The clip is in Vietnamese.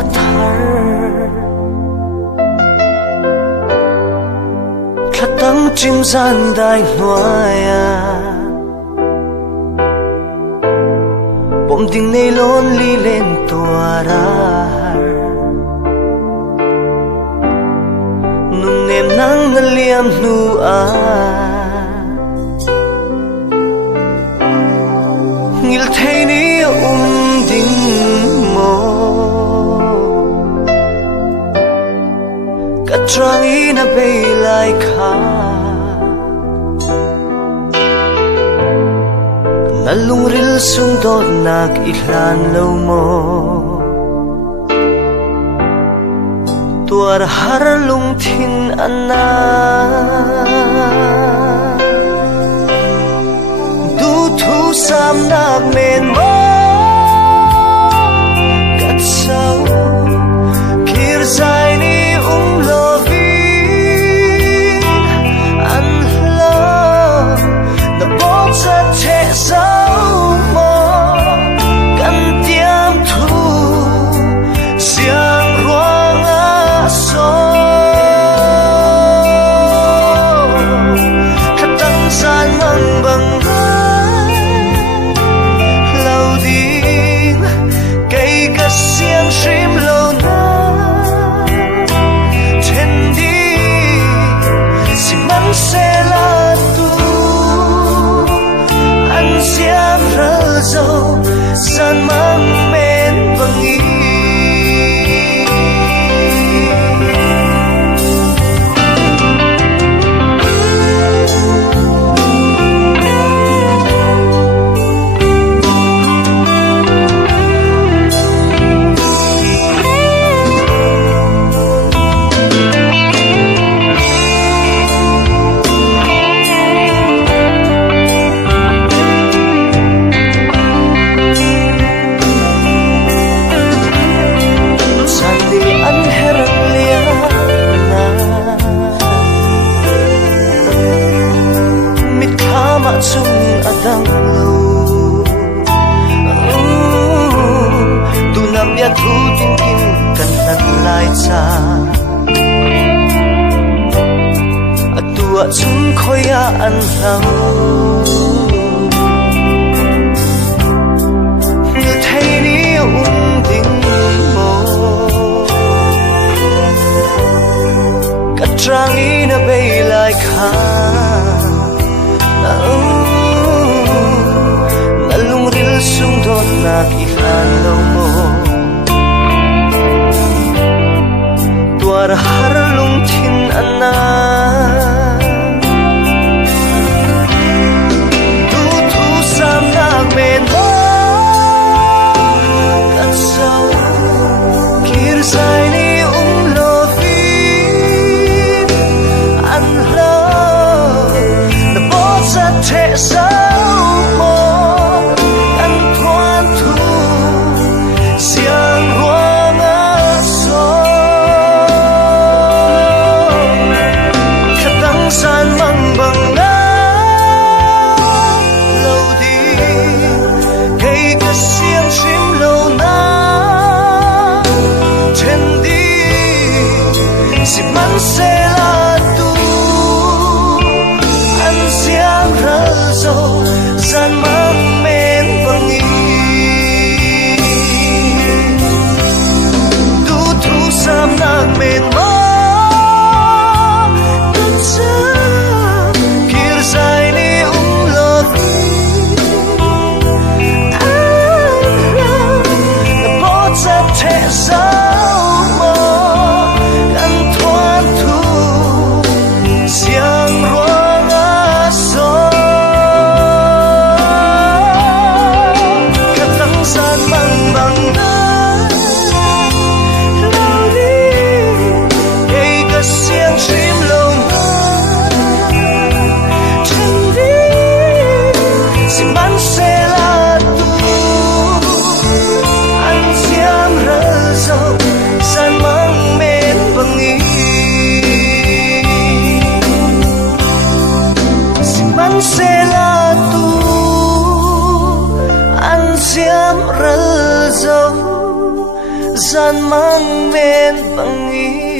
athar khatang chim zan dai noaya bom ding nei lon li len tuarar nun nem nang na liam nu a ngil thei ni ding mo ka trang in a bay lai kha na lung ril sung dot nak ihlan lo mo tuar har lung thin anna du thu sam nak men mo kat sau kir zai ni lo vi an lo na bo cha che sau mo kan tiam thu siang ruang a so khatang san mang bang lâu ding cây ka siang shrim lo na chen đi si man se la tu an siam ra zo san mang men bang i chung adang lo tu nam ya thu tin kim kan hlan lai cha atua chung khoya an hlau như thấy ni ding mo ka trang in a bay lai kha na lung ril sung dot nak ihlan lo mo tuar har lung thin anna tu thu sam nak men mo kan sau kir sai ni lo vi an lo na bo cha the sau mo an thoan thu siang ruang a so khatang san mang bang na lâu đi cây ka siang shrim lo na chen đi si man se la tu an siang ra zo san mang men bang i du thu sam nak men mo kat sa kir sai ni lo vi na bo cha the sau mo kan thoan thu siang ruang a so khatang san mang bang na lâu đi cây ka siang shrim lo na chen đi si man se la tu an siam ra zo san mang men bang i si man se la tu an siam ra zo gian mang men bằng ý